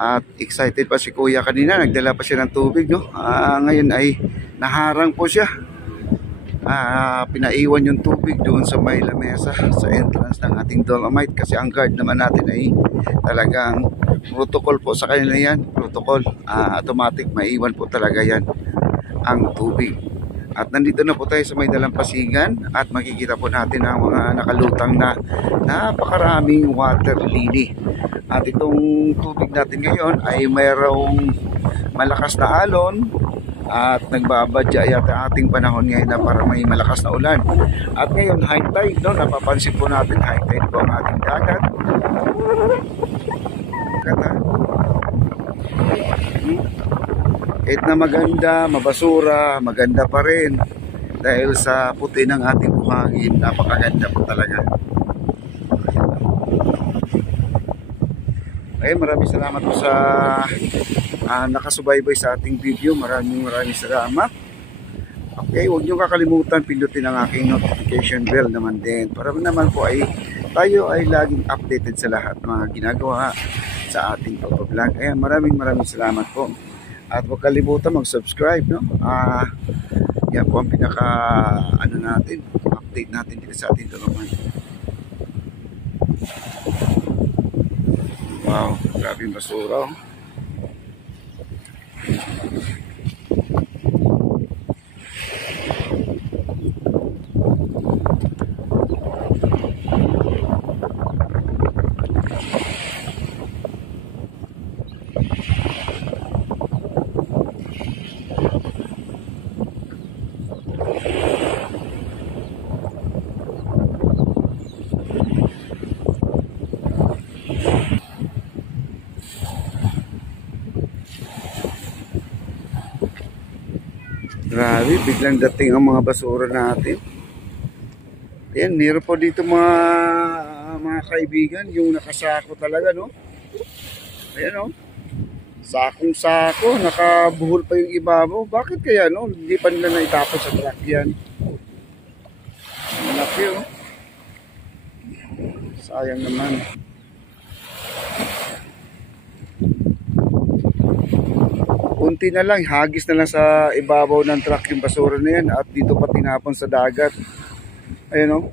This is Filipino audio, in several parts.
At excited pa si Kuya kanina, nagdala pa siya ng tubig, no? Ngayon ay naharang po siya. Pinaiwan yung tubig doon sa may lamesa sa entrance ng ating Dolomite, kasi ang guard naman natin ay talagang protocol po sa kanila yan. Protocol, automatic maiwan po talaga yan ang tubig. At nandito na po tayo sa may dalampasigan at makikita po natin ang mga nakalutang na napakaraming water lily. At itong tubig natin ngayon ay mayroong malakas na alon at nagbabadya yata ating panahon ngayon na para may malakas na ulan. At ngayon high tide, no? Napapansin po natin high tide po ang ating dagat. Kahit na maganda, mabasura, maganda pa rin dahil sa puti ng ating buhangin. Napakaganda po talaga. Ay, maraming salamat po sa nakasubaybay sa ating video. Maraming salamat. Okay, huwag niyo kakalimutan pindutin ang aking notification bell naman din para naman po ay tayo ay laging updated sa lahat ng mga ginagawa sa ating pag-vlog. Ayan, maraming salamat po. At huwag kalimutan mag-subscribe, no? Yan po ang pinaka natin, update natin dito sa ating Dolomite. Wow, grabe yung basura, oh. Grabe, biglang dating ang mga basura natin. Ayan, meron po dito mga kaibigan, yung nakasako talaga, no? Ayan, no? Sakong-sako, nakabuhol pa yung ibabaw. Bakit kaya, no? Hindi pa nila naitapos sa truck yan. Malaki, oh. Sayang naman. Unti na lang, hagis na lang sa ibabaw ng truck yung basura na yan at dito pa tinapon sa dagat. Ayan, o.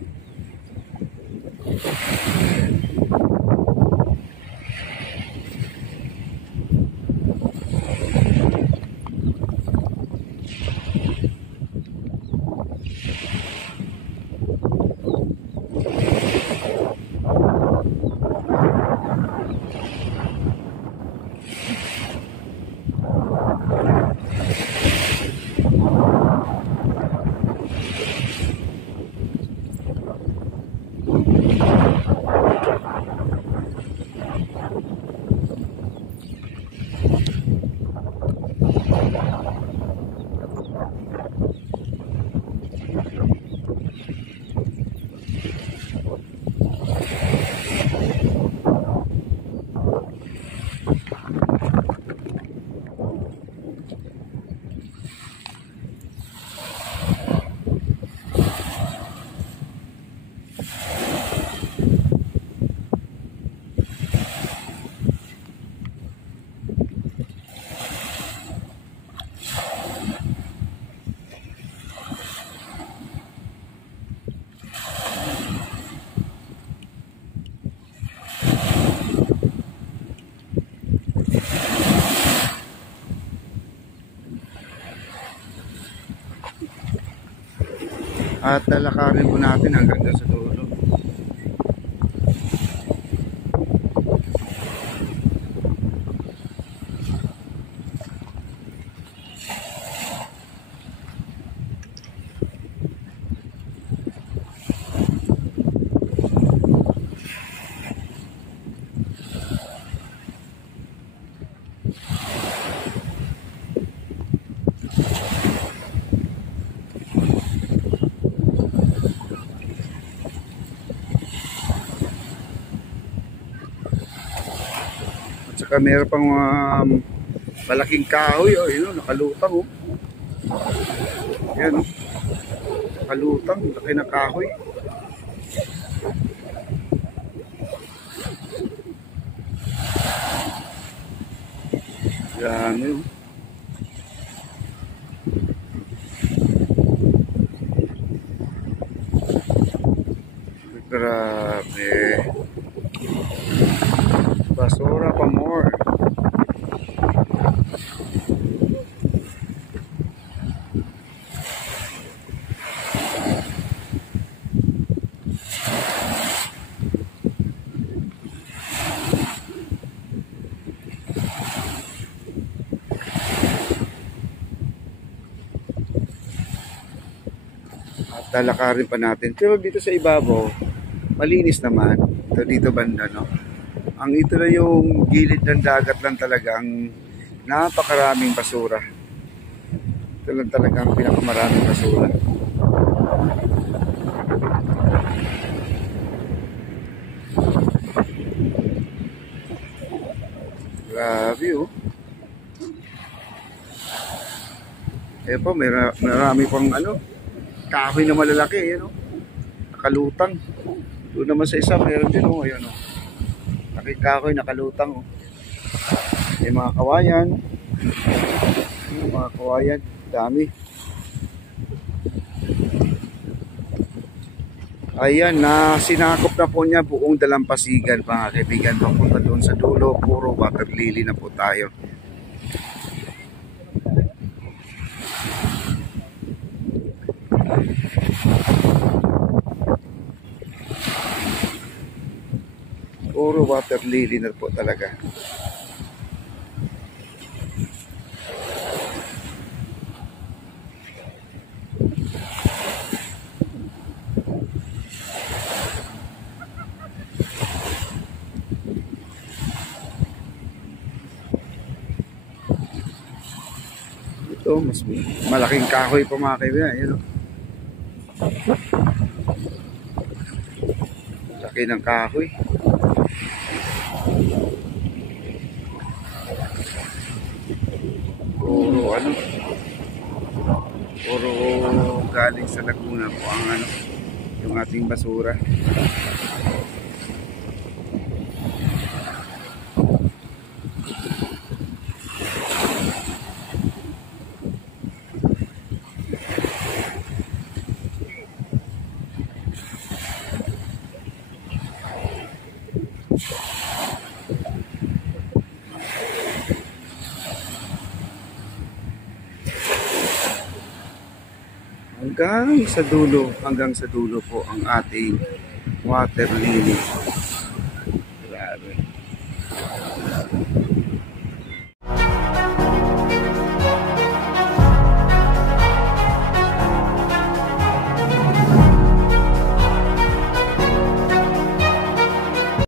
At lalakarin po natin hanggang sa dulo. Saka meron pang malaking kahoy, oh, yun, nakalutang, oh. Yan, oh. Nakalutang, laki na kahoy. Dami oh. Grabe. Basura pa more. At lalakarin pa natin. Pero dito sa ibabaw, malinis naman. Ito dito banda, no? Ang ito na yung gilid ng dagat lang talaga ang napakaraming basura. Ito lang talaga ang pinakamaraming basura. Grabe oh. Eh po, marami pang ano, kahoy na malalaki, ayan oh. Nakalutang. Doon naman sa isa, mayroon din oh, ayan oh. Kahoy nakalutang oh. May mga kawayan. Mga kawayan, dami. Ayan, na sinakop na po niya buong Dalampasigan, mga kaibigan. Papunta doon sa dulo, puro water lily na po tayo. Puro water lily na po talaga. Ito, mas malaking kahoy pa mga kaibigan. Ayan o. Laki ng kahoy. Puro ano, puro galing sa Laguna po ang ano, yung ating basura. Hanggang sa dulo po ang ating water lily.